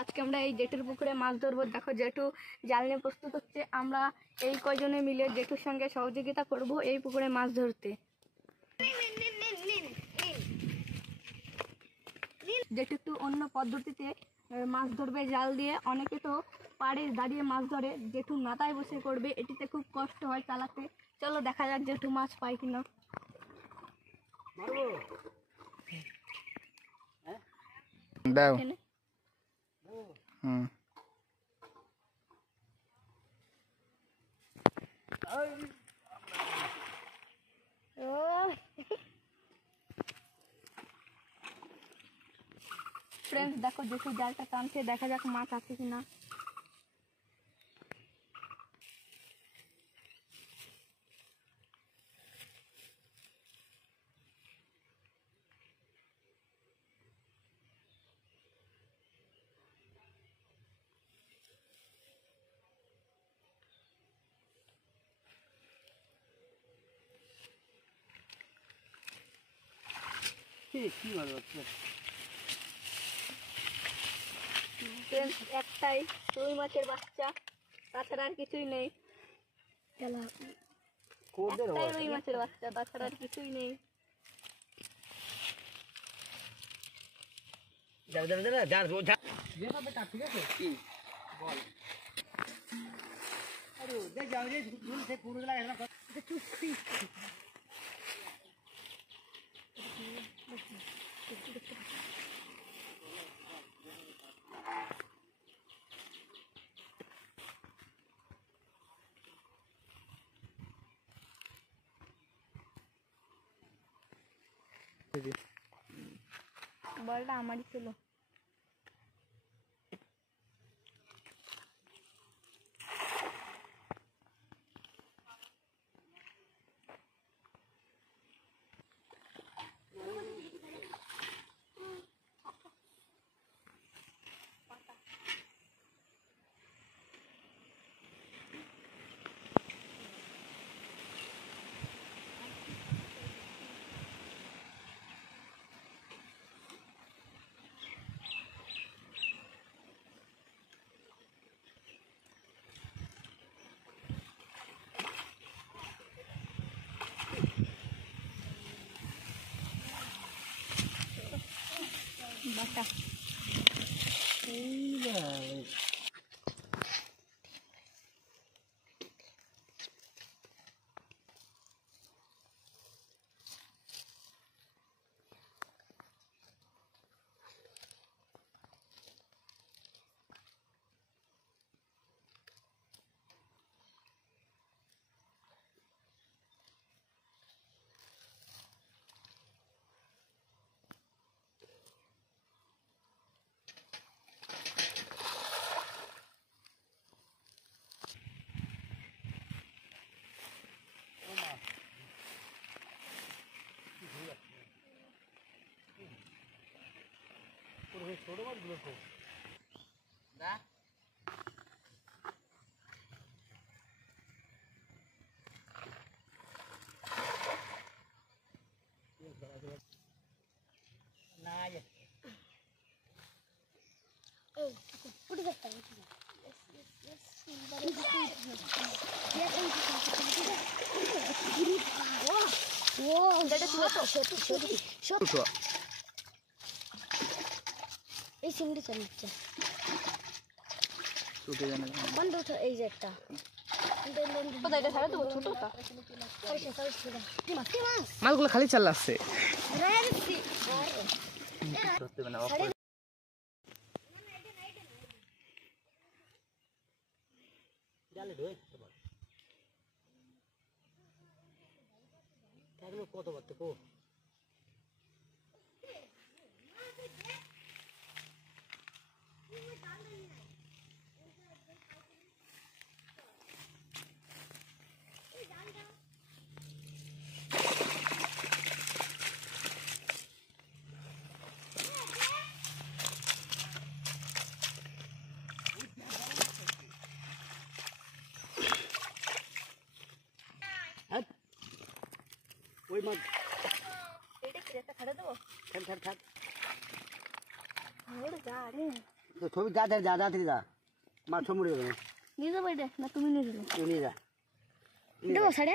আজকে আমরা এই জেঠুর পুকুরে মাছ ধরবো। দেখো জেঠু জাল নিয়ে প্রস্তুত হচ্ছে। আমরা এই কয়জনে মিলে জেঠুর সঙ্গে সহযোগিতা করব এই পুকুরে মাছ ধরতে। জেঠু একটু অন্য পদ্ধতিতে মাছ ধরবে জাল দিয়ে। অনেকে তো পাড়ে দাঁড়িয়ে মাছ ধরে, জেঠু মাথায় বসে করবে, এটিতে খুব কষ্ট হয় চালাতে। চলো দেখা যাক জেঠু মাছ পায় কিনা। দাও। फ्रेंड्स देखो जैसे जालटा टानছে, দেখা যাক মাছ আছে কিনা। কি মাছ হচ্ছে? फ्रेंड्स একটাই রুই মাছের বাচ্চা, তাছাড়া আর কিছুই নেই। একটাই রুই মাছের বাচ্চা, তাছাড়া আর কিছুই নেই। ঠিক আছে কি বল? আরে দেখ যাও রে, ঝুল সে পুরো গলা একদম চুপি। বলটা আমারই ছিল। বাটা ছোট মাছগুলো তো না এই সিমটি চালিয়েছে বন্ধ উঠো এই যে একটা মাছগুলো খালি চালাচ্ছে। কত করতে কো ওই মাছ এটা কি একটা ছাড়া দেবো। থাক থাক থাক ওর যা রে ছবি যা যা যা থেকে যা মাছ সব মরে গেল নিয়ে যাবো এটা না তুমি নিয়ে যাবে? তুই নিয়ে যা দেবো সাড়ে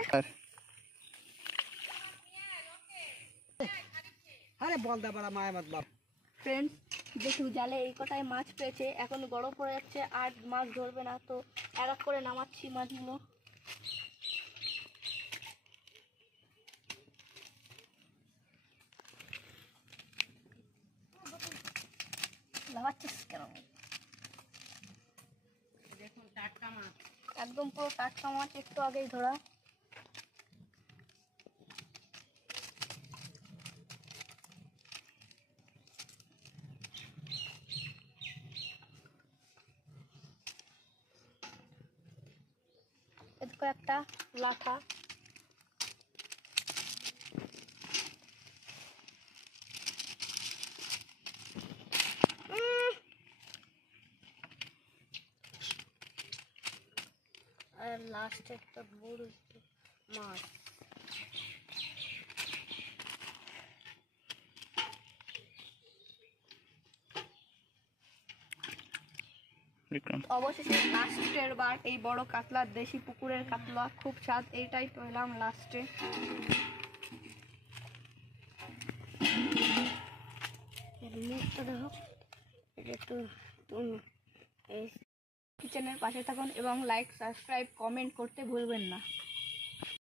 আরে বল দা বড় মায়া মত বাপ ফ্রেন্ডস দেখু জালে এই কটায় মাছ পেয়েছে, এখন বড় পড়ে যাচ্ছে আর মাছ ধরবে না, তো এক এক করে নামাচ্ছি মাছগুলো। নামাচ্ছিস কেন? দেখুন টাটকা মাছ একদম পুরো টাটকা মাছ, একটু আগেই ধরা। এদিকে একটা লাঠা, আর লাস্ট একটা বড় মাছ। অবশেষে লাস্টের বার এই বড় কাতলা, দেশি পুকুরের কাতলা, খুব স্বাদ। এইটাই পেলাম লাস্টে। মুখটা দেখো, এটা একটু এই কিচেনের পাশে থাকুন এবং লাইক, সাবস্ক্রাইব, কমেন্ট করতে ভুলবেন না।